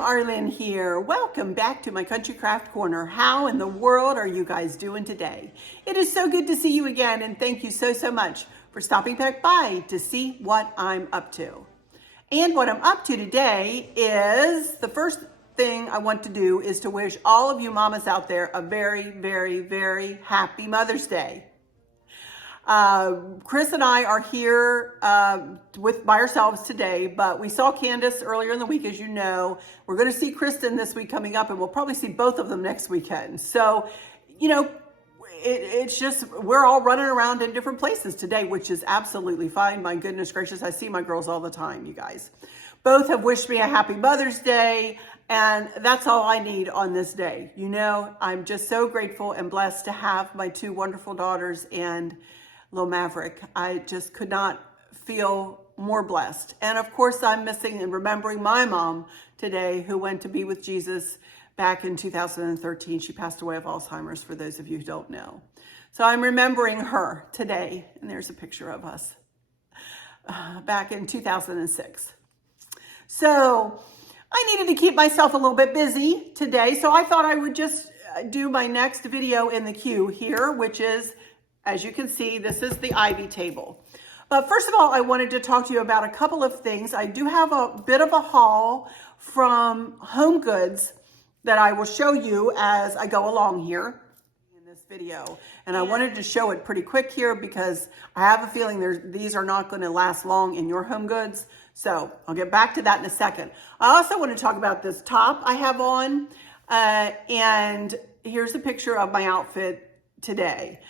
Arlynn here. Welcome back to my Country Craft Corner. How in the world are you guys doing today? It is so good to see you again, and thank you so much for stopping back by to see what I'm up to. And what I'm up to today is, the first thing I want to do is to wish all of you mamas out there a very happy Mother's Day. Chris and I are here by ourselves today, but we saw Candace earlier in the week, as you know. We're going to see Kristen this week coming up, and we'll probably see both of them next weekend. So, you know, it's just, we're all running around in different places today, which is absolutely fine. My goodness gracious, I see my girls all the time, you guys. Both have wished me a happy Mother's Day, and that's all I need on this day. You know, I'm just so grateful and blessed to have my two wonderful daughters and little Maverick. I just could not feel more blessed. And of course, I'm missing and remembering my mom today, who went to be with Jesus back in 2013. She passed away of Alzheimer's, for those of you who don't know. So I'm remembering her today. And there's a picture of us back in 2006. So I needed to keep myself a little bit busy today. So I thought I would just do my next video in the queue here, which is, as you can see, this is the Ivy table. But first of all, I wanted to talk to you about a couple of things. I do have a bit of a haul from Home Goods that I will show you as I go along here in this video. And I wanted to show it pretty quick here because I have a feeling these are not going to last long in your Home Goods. So I'll get back to that in a second. I also want to talk about this top I have on. And here's a picture of my outfit today.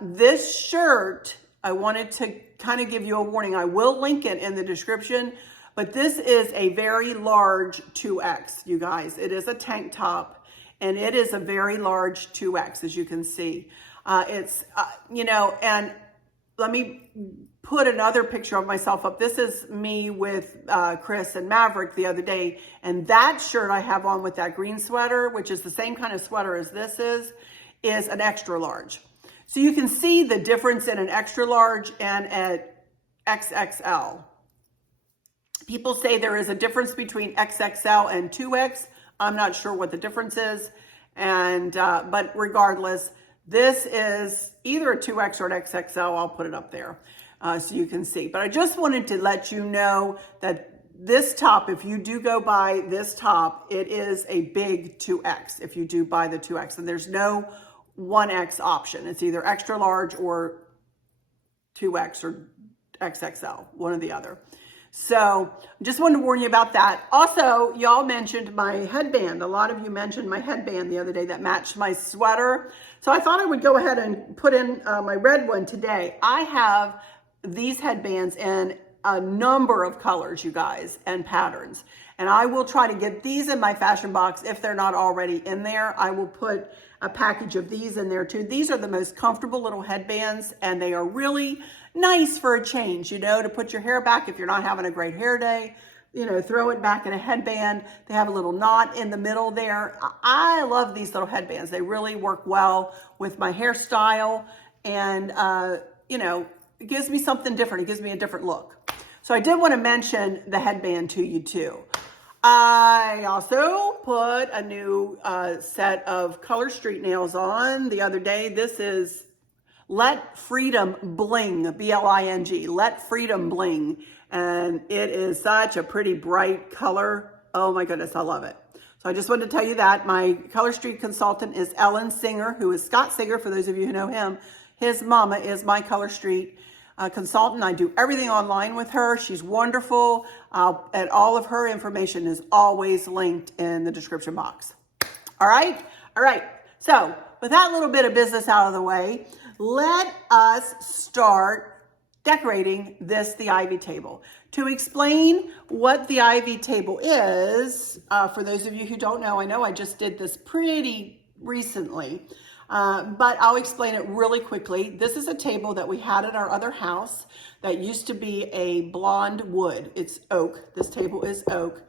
This shirt, I wanted to kind of give you a warning. I will link it in the description, but this is a very large 2X, you guys. It is a tank top, and it is a very large 2X, as you can see. You know, and let me put another picture of myself up. This is me with Chris and Maverick the other day, and that shirt I have on with that green sweater, which is the same kind of sweater as this is an extra large. So you can see the difference in an extra large and an XXL. People say there is a difference between XXL and 2X. I'm not sure what the difference is. But regardless, this is either a 2X or an XXL. I'll put it up there so you can see. But I just wanted to let you know that this top, if you do go buy this top, it is a big 2X if you do buy the 2X. And there's no 1X option. It's either extra large or 2X or XXL, one or the other. So just wanted to warn you about that. Also, y'all mentioned my headband. A lot of you mentioned my headband the other day that matched my sweater. So I thought I would go ahead and put in my red one today. I have these headbands in a number of colors, you guys, and patterns. And I will try to get these in my fashion box if they're not already in there. I will put a package of these in there too. These are the most comfortable little headbands, and they are really nice for a change, you know, to put your hair back if you're not having a great hair day. You know, throw it back in a headband. They have a little knot in the middle there. I love these little headbands. They really work well with my hairstyle, and you know, it gives me something different. It gives me a different look. So I did want to mention the headband to you too. I also put a new set of color street nails on the other day. This is Let Freedom Bling, B-L-I-N-G, Let Freedom Bling. And it is such a pretty bright color. Oh my goodness, I love it. So I just wanted to tell you that. My color street consultant is Ellen Singer, who is Scott Singer, for those of you who know him. His mama is my color street consultant. I do everything online with her. She's wonderful. And all of her information is always linked in the description box. All right. So with that little bit of business out of the way, let us start decorating the Ivy table. To explain what the Ivy table is, for those of you who don't know, I know I just did this pretty recently. But I'll explain it really quickly. This is a table that we had at our other house that used to be a blonde wood. It's oak. This table is oak.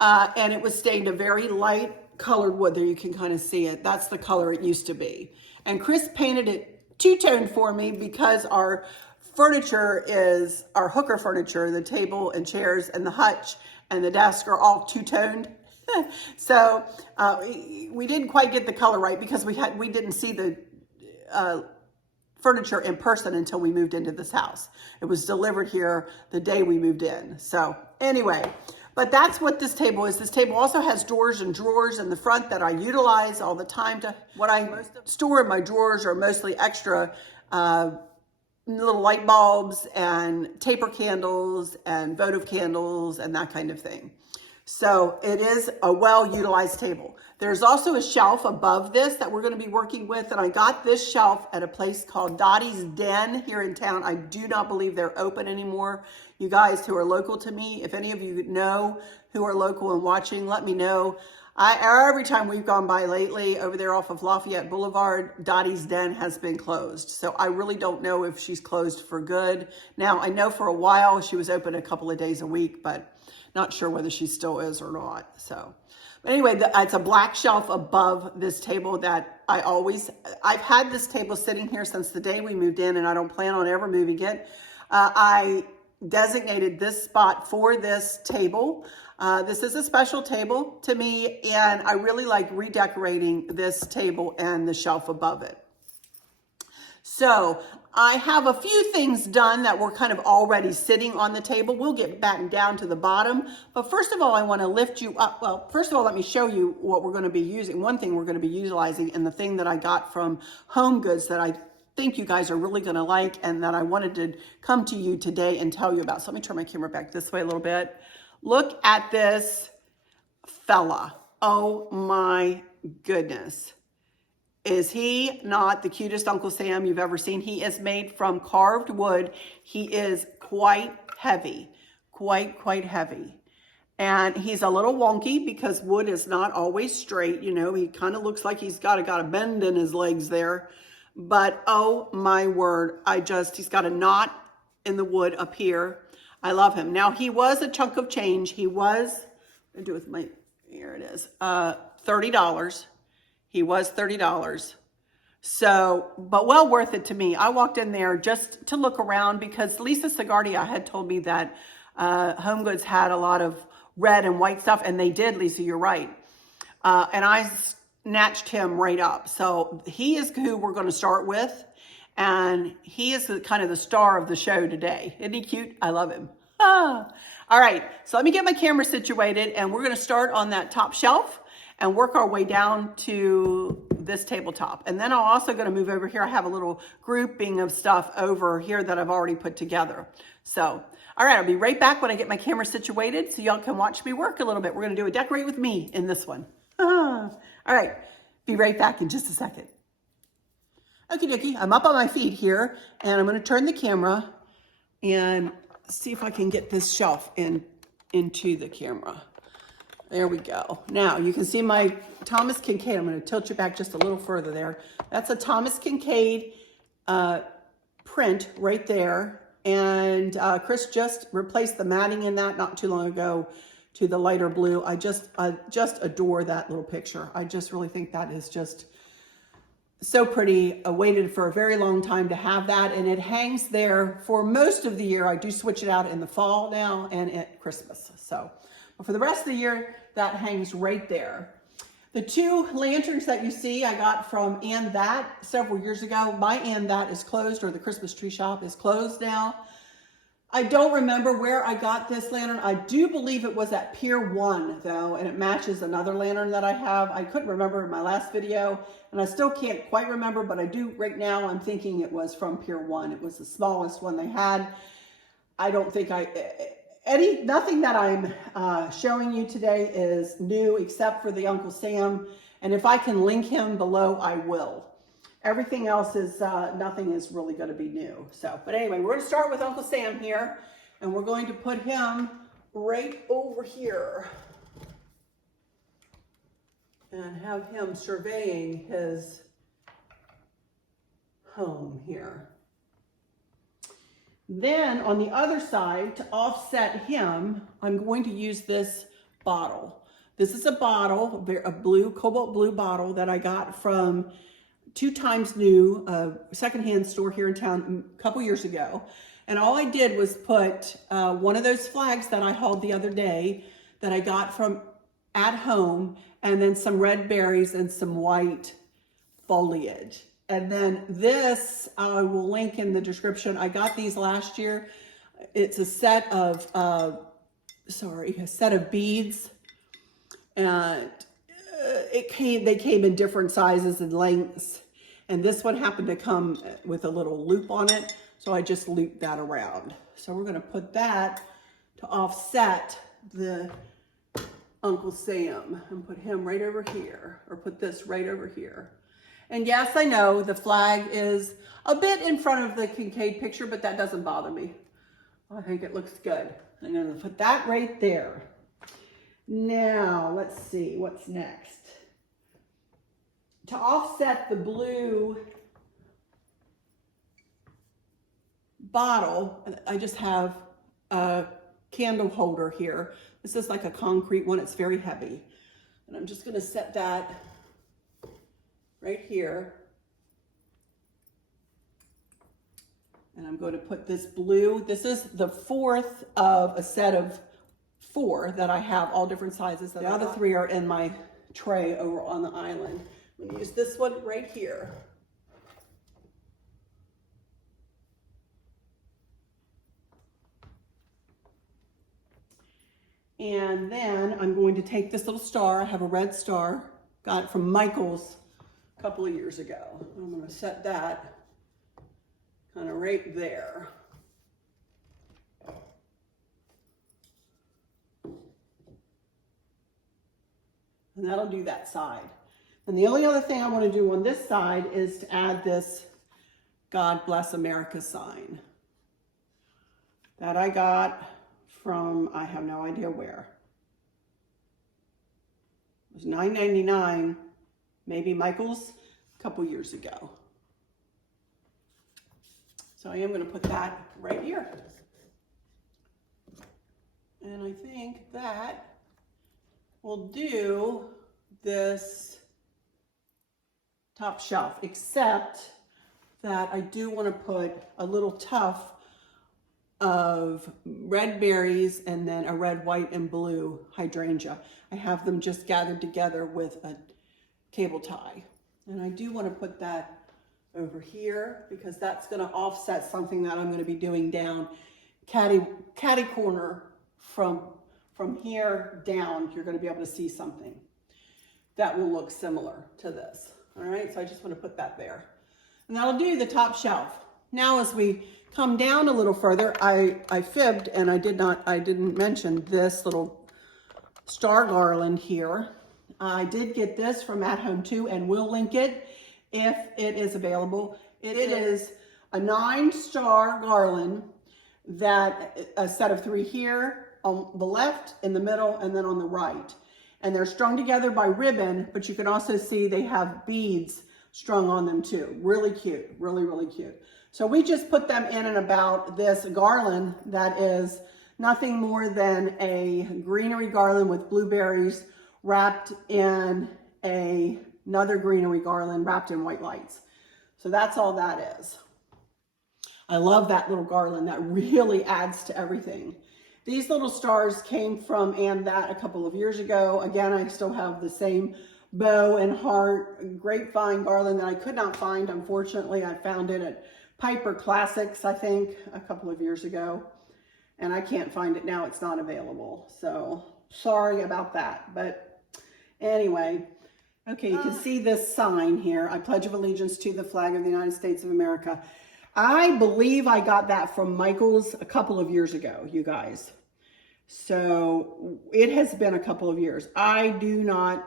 And it was stained a very light colored wood. There you can kind of see it. That's the color it used to be. And Chris painted it two-tone for me because our furniture is our hooker furniture, the table and chairs and the hutch and the desks are all two-toned. So we didn't quite get the color right because we didn't see the furniture in person until we moved into this house. It was delivered here the day we moved in. So anyway, but that's what this table is. This table also has doors and drawers in the front that I utilize all the time. What I store in my drawers are mostly extra little light bulbs and taper candles and votive candles and that kind of thing. So it is a well-utilized table. There's also a shelf above this that we're going to be working with, and I got this shelf at a place called Dottie's Den here in town. I do not believe they're open anymore. You guys who are local to me, if any of you know who are local and watching, let me know. Every time we've gone by lately over there off of Lafayette Boulevard, Dottie's Den has been closed. So I really don't know if she's closed for good. Now, I know for a while she was open a couple of days a week, but not sure whether she still is or not. So, but anyway, it's a black shelf above this table that I've had this table sitting here since the day we moved in, and I don't plan on ever moving it. I designated this spot for this table. This is a special table to me, and I really like redecorating this table and the shelf above it. So I have a few things done that were kind of already sitting on the table. We'll get back down to the bottom. But first of all, I want to lift you up. Well, first of all, let me show you what we're going to be using. One thing we're going to be utilizing, and the thing that I got from Home Goods that I think you guys are really going to like and that I wanted to come to you today and tell you about. So let me turn my camera back this way a little bit. Look at this fella. Oh my goodness. Is he not the cutest Uncle Sam you've ever seen? He is made from carved wood. He is quite heavy, quite heavy. And he's a little wonky because wood is not always straight. You know, he kind of looks like he's got a bend in his legs there. But oh my word, he's got a knot in the wood up here. I love him. Now, he was a chunk of change. He was, I do with my, here it is, $30. He was $30. So, but well worth it to me. I walked in there just to look around because Lisa Segardia had told me that Home Goods had a lot of red and white stuff, and they did, Lisa, you're right. And I snatched him right up. So he is who we're going to start with. And he is kind of the star of the show today. Isn't he cute? I love him. Ah. All right, so let me get my camera situated, and we're going to start on that top shelf and work our way down to this tabletop. And then I'm also going to move over here. I have a little grouping of stuff over here that I've already put together. So, all right, I'll be right back when I get my camera situated so y'all can watch me work a little bit. We're going to do a decorate with me in this one. Ah. All right, be right back in just a second. Okie dokie, I'm up on my feet here, and I'm going to turn the camera and see if I can get this shelf into the camera. There we go. Now, you can see my Thomas Kincaid. I'm going to tilt you back just a little further there. That's a Thomas Kincaid print right there, and Chris just replaced the matting in that not too long ago to the lighter blue. I just adore that little picture. I just really think that is just so pretty. I waited for a very long time to have that, and it hangs there for most of the year. I do switch it out in the fall now and at Christmas. So, but for the rest of the year, that hangs right there. The two lanterns that you see I got from And That several years ago. My And That is closed, or the Christmas tree shop is closed now. I don't remember where I got this lantern. I do believe it was at Pier 1 though, and it matches another lantern that I have. I couldn't remember in my last video, and I still can't quite remember, but I do right now. I'm thinking it was from Pier 1. It was the smallest one they had. I don't think nothing that I'm showing you today is new except for the Uncle Sam, and if I can link him below, I will. Everything else is, nothing is really going to be new. So, but anyway, we're going to start with Uncle Sam here, and we're going to put him right over here and have him surveying his home here. Then on the other side, to offset him, I'm going to use this bottle. This is a bottle, a blue, cobalt blue bottle that I got from 2 Times New, a secondhand store here in town a couple years ago. And all I did was put one of those flags that I hauled the other day that I got from at home, and then some red berries and some white foliage. And then this, I will link in the description. I got these last year. It's a set of, a set of beads, and they came in different sizes and lengths. And this one happened to come with a little loop on it, so I just looped that around. So we're gonna put that to offset the Uncle Sam and put him right over here, or put this right over here. And yes, I know the flag is a bit in front of the Kincaid picture, but that doesn't bother me. I think it looks good. I'm gonna put that right there. Now, let's see, what's next? To offset the blue bottle, I just have a candle holder here. This is like a concrete one, it's very heavy. And I'm just gonna set that right here. And I'm going to put this blue, this is the fourth of a set of 4 that I have, all different sizes. The other 3 are in my tray over on the island. I'm going to use this one right here. And then I'm going to take this little star. I have a red star, got it from Michael's a couple of years ago. I'm going to set that kind of right there. And that'll do that side. And the only other thing I want to do on this side is to add this God Bless America sign that I got from, I have no idea where. It was $9.99, maybe Michael's, a couple years ago. So I am going to put that right here. And I think that will do this top shelf, except that I do want to put a little tuft of red berries and then a red, white, and blue hydrangea. I have them just gathered together with a cable tie. And I do want to put that over here because that's going to offset something that I'm going to be doing down catty corner from here down. You're going to be able to see something that will look similar to this. All right, so I just want to put that there. And that'll do the top shelf. Now as we come down a little further, I fibbed and I didn't mention this little star garland here. I did get this from At Home too, and we'll link it if it is available. It is a 9-star garland, that a set of 3 here on the left, in the middle, and then on the right. And they're strung together by ribbon, but you can also see they have beads strung on them too. Really cute, really, really cute. So we just put them in and about this garland that is nothing more than a greenery garland with blueberries wrapped in another greenery garland wrapped in white lights. So that's all that is. I love that little garland. That really adds to everything. These little stars came from And That a couple of years ago. Again, I still have the same bow and heart grapevine garland that I could not find. Unfortunately, I found it at Piper Classics, I think, a couple of years ago. And I can't find it now. It's not available. So sorry about that. But anyway, okay, you can see this sign here. I pledge of allegiance to the flag of the United States of America. I believe I got that from Michael's a couple of years ago, you guys. So it has been a couple of years. I do not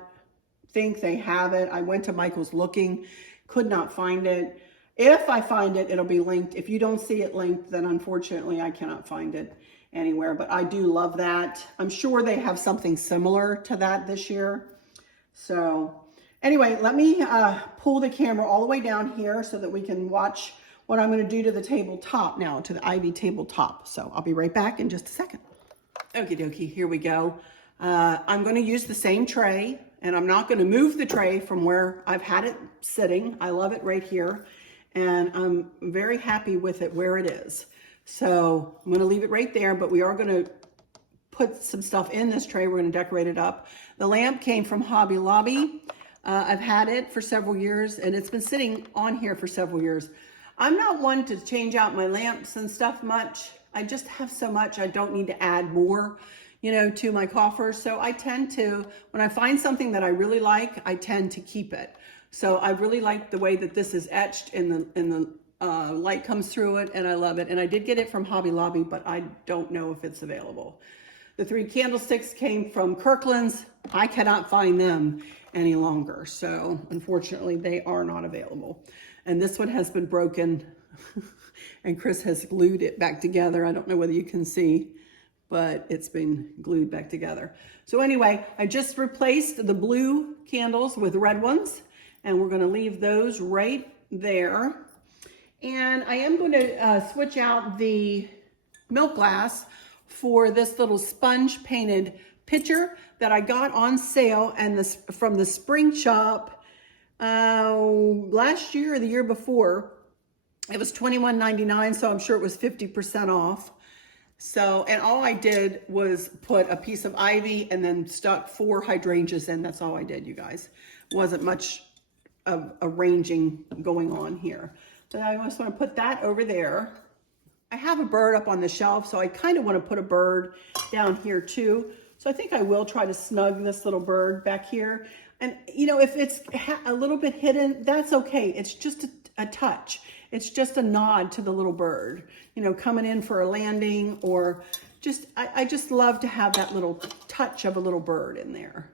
think they have it. I went to Michael's looking, could not find it. If I find it, it'll be linked. If you don't see it linked, then unfortunately I cannot find it anywhere. But I do love that. I'm sure they have something similar to that this year. So anyway, let me pull the camera all the way down here so that we can watch what I'm going to do to the tabletop now, to the ivy tabletop. So I'll be right back in just a second. Okie dokie, here we go. I'm going to use the same tray, and I'm not going to move the tray from where I've had it sitting. I love it right here, and I'm very happy with it where it is. So I'm going to leave it right there, but we are going to put some stuff in this tray. We're going to decorate it up. The lamp came from Hobby Lobby. I've had it for several years, and it's been sitting on here for several years. I'm not one to change out my lamps and stuff much. I just have so much, I don't need to add more, you know, to my coffers. So I tend to, when I find something that I really like, I tend to keep it. So I really like the way that this is etched and the light comes through it, and I love it. And I did get it from Hobby Lobby, but I don't know if it's available. The 3 candlesticks came from Kirkland's. I cannot find them any longer. So unfortunately, they are not available. And this one has been broken and Chris has glued it back together. I don't know whether you can see, but it's been glued back together. So anyway, I just replaced the blue candles with red ones, and we're gonna leave those right there. And I am gonna switch out the milk glass for this little sponge painted pitcher that I got on sale and this from the spring shop last year or the year before. It was $21.99, so I'm sure it was 50% off. So, and all I did was put a piece of ivy and then stuck 4 hydrangeas in. That's all I did, you guys. Wasn't much of arranging going on here. So I just want to put that over there. I have a bird up on the shelf, so I kind of want to put a bird down here too. So I think I will try to snug this little bird back here. And, you know, if it's a little bit hidden, that's okay. It's just a touch. It's just a nod to the little bird, you know, coming in for a landing, or just, I just love to have that little touch of a little bird in there.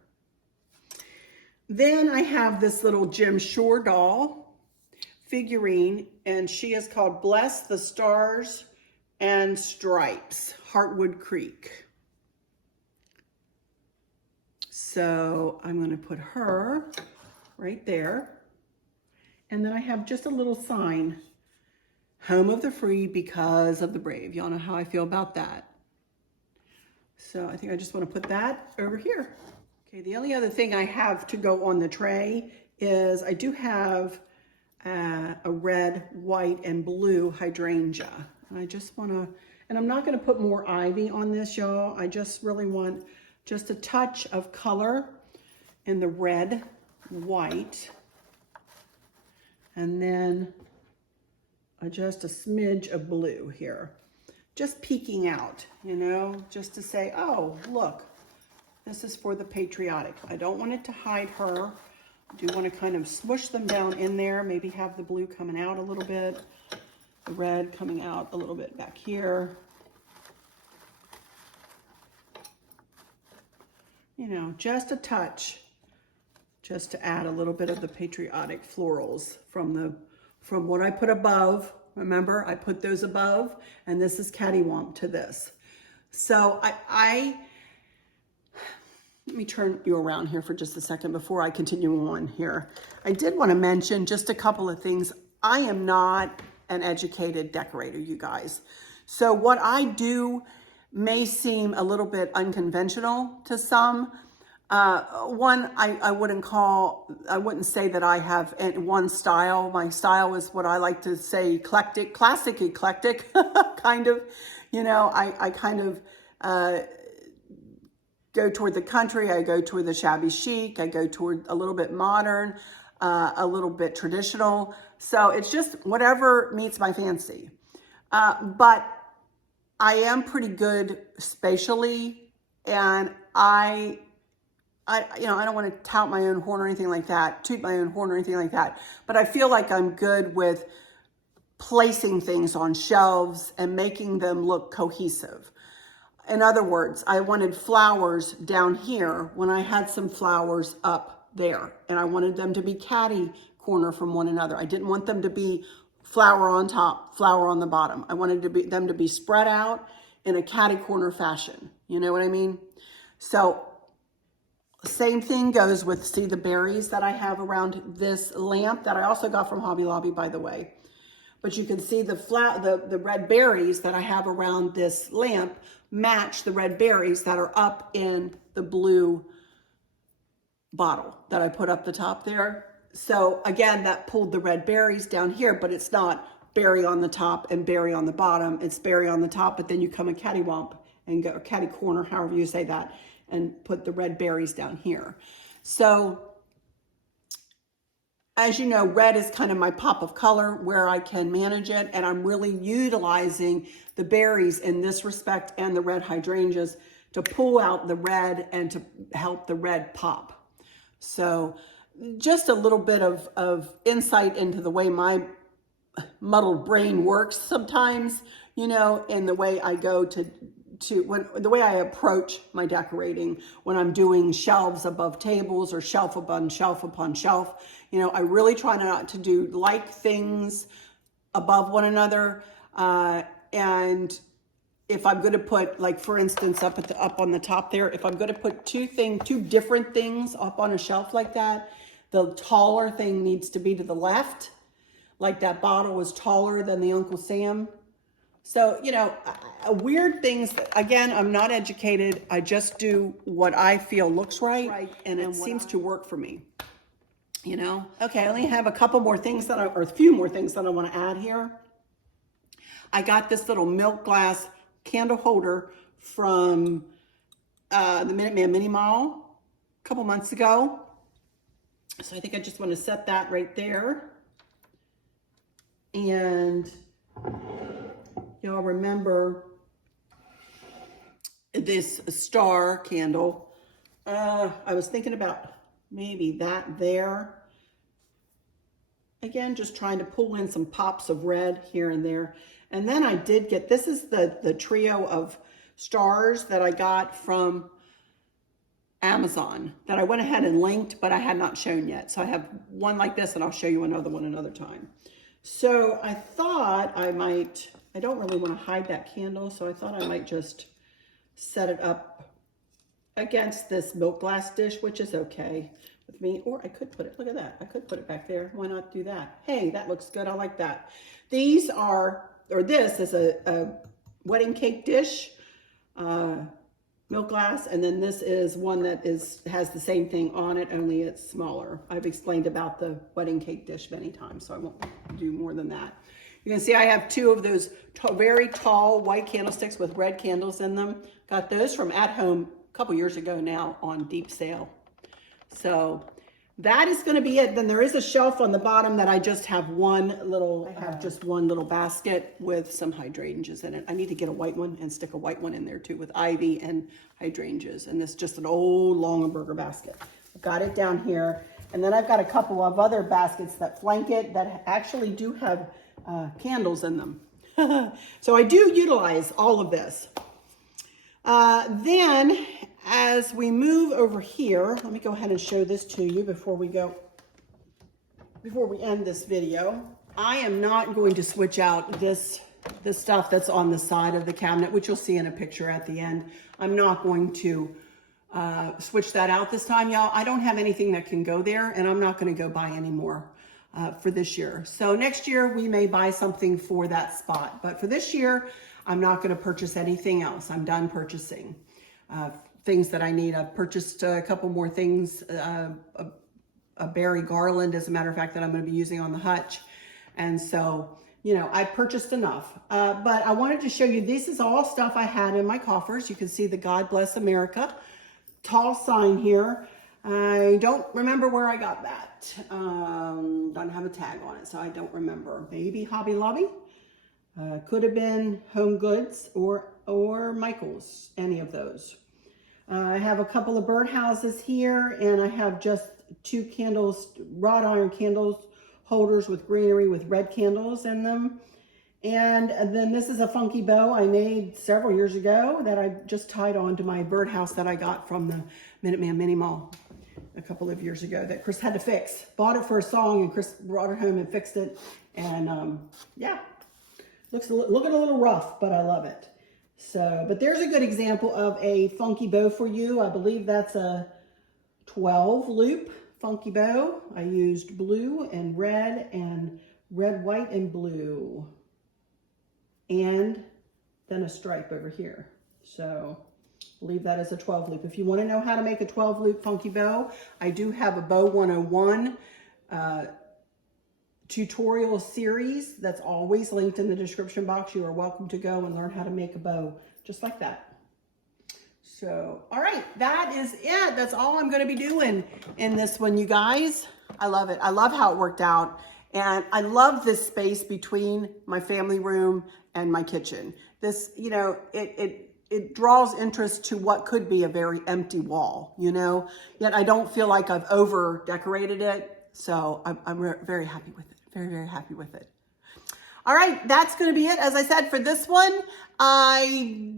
Then I have this little Jim Shore doll figurine, and she is called Bless the Stars and Stripes, Heartwood Creek. So I'm going to put her right there. And then I have just a little sign, home of the free because of the brave. Y'all know how I feel about that. So I think I just want to put that over here. Okay, the only other thing I have to go on the tray is I do have a red, white, and blue hydrangea. And I just want to, and I'm not going to put more ivy on this, y'all. I just really want just a touch of color in the red, white, and then just a smidge of blue here. Just peeking out, you know, just to say, oh, look, this is for the Patriotic. I don't want it to hide her. I do want to kind of smush them down in there, maybe have the blue coming out a little bit, the red coming out a little bit back here. You know, just a touch, just to add a little bit of the Patriotic florals from what I put above. Remember, I put those above, and this is cattywomp to this. So let me turn you around here for just a second before I continue on here. I did want to mention just a couple of things. I am not an educated decorator, you guys. So what I do may seem a little bit unconventional to some. One, I wouldn't say that I have one style. My style is what I like to say eclectic, classic eclectic, kind of. You know, I kind of go toward the country, I go toward the shabby chic, I go toward a little bit modern, a little bit traditional. So it's just whatever meets my fancy. But I am pretty good spatially, and I don't want to tout my own horn or anything like that, toot my own horn or anything like that, but I feel like I'm good with placing things on shelves and making them look cohesive. In other words, I wanted flowers down here when I had some flowers up there, and I wanted them to be catty corner from one another. I didn't want them to be flower on top, flower on the bottom. I wanted them to be spread out in a catty corner fashion. You know what I mean? So same thing goes with, see the berries that I have around this lamp that I also got from Hobby Lobby, by the way. But you can see the red berries that I have around this lamp match the red berries that are up in the blue bottle that I put up the top there. So again, that pulled the red berries down here, but it's not berry on the top and berry on the bottom. It's berry on the top, but then you come and cattywomp and go, or catty corner, however you say that, and put the red berries down here. So as you know, red is kind of my pop of color where I can manage it, and I'm really utilizing the berries in this respect and the red hydrangeas to pull out the red and to help the red pop. So just a little bit of insight into the way my muddled brain works sometimes, you know, in the way I go the way I approach my decorating when I'm doing shelves above tables or shelf upon shelf upon shelf. You know, I really try not to do like things above one another. And if I'm going to put, like for instance, up on the top there, if I'm going to put two different things up on a shelf like that, the taller thing needs to be to the left. Like that bottle was taller than the Uncle Sam. So, you know, weird things that, again, I'm not educated. I just do what I feel looks right, and it seems to work for me, you know? Okay, I only have a couple more things or a few more things that I want to add here. I got this little milk glass candle holder from the Minuteman Mini Mall a couple months ago. So I think I just want to set that right there. And y'all remember this star candle. I was thinking about maybe that there. Again, just trying to pull in some pops of red here and there. And then I did get, this is the trio of stars that I got from Amazon that I went ahead and linked, but I had not shown yet. So I have one like this, and I'll show you another one another time. So I thought I don't really want to hide that candle, so I thought I might just set it up against this milk glass dish, which is okay with me. Or I could put it, look at that, I could put it back there. Why not do that? Hey, that looks good. I like that. These are, or this is a wedding cake dish, milk glass, and then this is one that has the same thing on it, only it's smaller. I've explained about the wedding cake dish many times, so I won't do more than that. You can see I have two of those very tall white candlesticks with red candles in them. Got those from At Home a couple years ago now on deep sale. So that is going to be it. Then there is a shelf on the bottom that I just have just one little basket with some hydrangeas in it. I need to get a white one and stick a white one in there too with ivy and hydrangeas. And this is just an old Longaberger basket. I've got it down here. And then I've got a couple of other baskets that flank it that actually do have candles in them. So I do utilize all of this. Then as we move over here, let me go ahead and show this to you before we end this video. I am not going to switch out this stuff that's on the side of the cabinet, which you'll see in a picture at the end. I'm not going to switch that out this time, y'all. I don't have anything that can go there, and I'm not going to go buy any more for this year. So next year we may buy something for that spot, but for this year I'm not going to purchase anything else. I'm done purchasing things that I need. I've purchased a couple more things, a berry garland, as a matter of fact, that I'm going to be using on the hutch. And so, you know, I purchased enough, but I wanted to show you, this is all stuff I had in my coffers. You can see the God Bless America tall sign here. I don't remember where I got that. Don't have a tag on it, so I don't remember. Maybe Hobby Lobby. Could have been Home Goods or Michael's, any of those. I have a couple of birdhouses here, and I have just two candles, wrought iron candles holders with greenery with red candles in them. And then this is a funky bow I made several years ago that I just tied on to my birdhouse that I got from the Minuteman Mini Mall a couple of years ago that Chris had to fix. Bought it for a song, and Chris brought it home and fixed it. And yeah, looking a little rough, but I love it. So, but there's a good example of a funky bow for you. I believe that's a 12 loop funky bow. I used blue and red, white, and blue. And then a stripe over here. So I believe that is a 12 loop. If you want to know how to make a 12 loop funky bow, I do have a Bow 101 tutorial series that's always linked in the description box. You are welcome to go and learn how to make a bow just like that. So, all right, that is it. That's all I'm going to be doing in this one, you guys. I love it. I love how it worked out. And I love this space between my family room and my kitchen. This, you know, it draws interest to what could be a very empty wall, you know, yet I don't feel like I've over decorated it. So I'm very happy with it. Very, very happy with it. All right, that's going to be it. As I said, for this one, I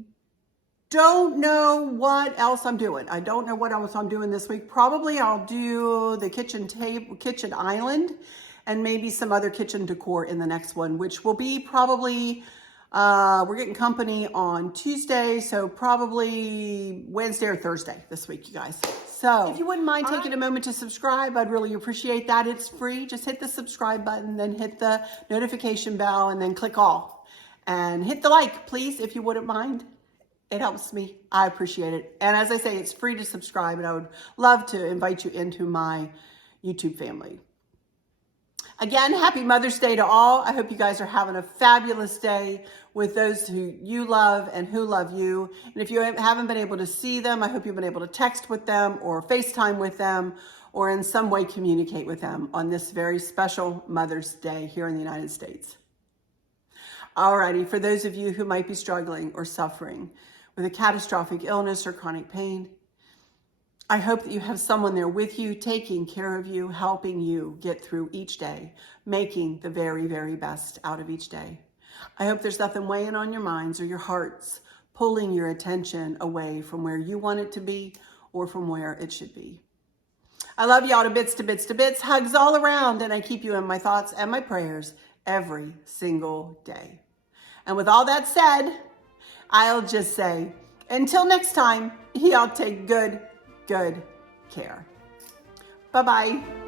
don't know what else I'm doing. I don't know what else I'm doing this week. Probably I'll do the kitchen island, and maybe some other kitchen decor in the next one, which will be probably, we're getting company on Tuesday, so probably Wednesday or Thursday this week, you guys. So if you wouldn't mind taking a moment to subscribe, I'd really appreciate that. It's free. Just hit the subscribe button, then hit the notification bell, and then click all. And hit the like, please, if you wouldn't mind. It helps me. I appreciate it. And as I say, it's free to subscribe, and I would love to invite you into my YouTube family. Again, happy Mother's Day to all. I hope you guys are having a fabulous day with those who you love and who love you. And if you haven't been able to see them, I hope you've been able to text with them or FaceTime with them or in some way communicate with them on this very special Mother's Day here in the United States. Alrighty, for those of you who might be struggling or suffering with a catastrophic illness or chronic pain, I hope that you have someone there with you, taking care of you, helping you get through each day, making the very, very best out of each day. I hope there's nothing weighing on your minds or your hearts, pulling your attention away from where you want it to be or from where it should be. I love y'all to bits, to bits, to bits. Hugs all around, and I keep you in my thoughts and my prayers every single day. And with all that said, I'll just say, until next time, y'all take good care. Bye-bye.